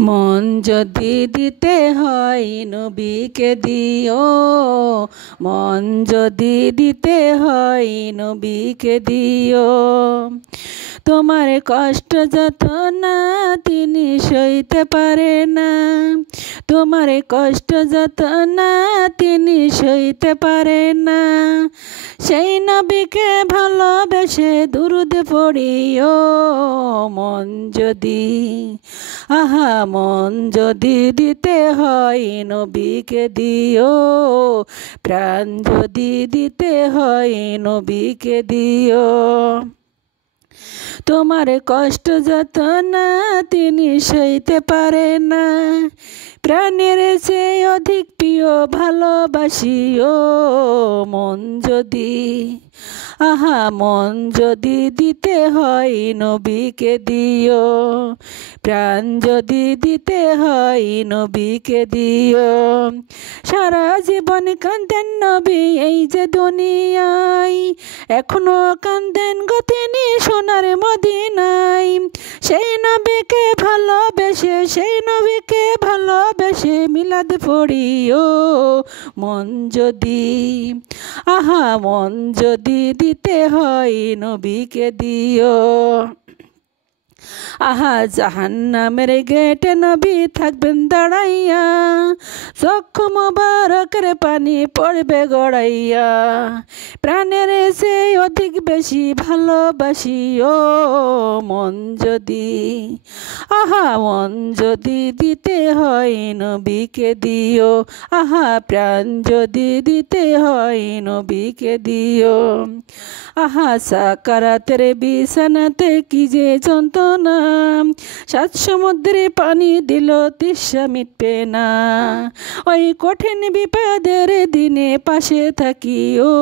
মন যদি দিতে হয় নবীকে দিও, মন যদি দিতে হয় নবীকে দিও। তোমার কষ্ট যাতনা তিনি সইতে পারে না, তোমার কষ্ট যাতনা তিনি সইতে পারে না। সেই নবীকে ভালোবেসে দুরূদ পড়িও, মন যদি মন যদি দিতে হয় নবীকে দিও, প্রাণ যদি দিতে হয় নবীকে দিও। তোমার কষ্ট যাতনা তিনি সইতে পারে না, প্রাণের চেয়ে অধিক প্রিয় ভালোবাসিও। মন যদি মন যদি দিতে হয় নবীকে দিও, প্রাণ যদি দিতে হয় নবীকে দিও। সারা জীবন কান্দেন নবী এই যে দুনিয়ায়, এখনো কান্দেন গো তিনি সোনার মদিনায়। সেই নবীকে ভালোবেসে, সেই নবীকে ভালোবেসে মিলাদ পড়িও, মন যদি মন যদি দিতে হয় নবীকে দিও। জাহান্নামের গেটে নবী থাকবেন দাঁড়াইয়া, চক্ষু মোবারকের পানি পড়বে গড়াইয়া। প্রাণের সে অধিক বেশি ভালোবাসিও, মন যদি মন যদি দিতে হয় নবীকে দিও। প্রাণ যদি দিতে হয় নবীকে দিও। সাকারাতের বিছানাতে কি যে যন্ত্রণা, সাত সমুদ্রে পানি দিল তৃষ্ণা মিটবে না। ওই কঠিন বিপদের দিনে পাশে থাকিও,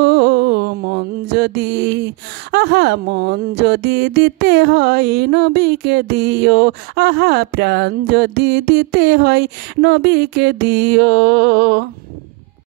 মন যদি মন যদি দিতে হয় নবীকে দিও। প্রাণ যদি দিতে হয় নবীকে দিও।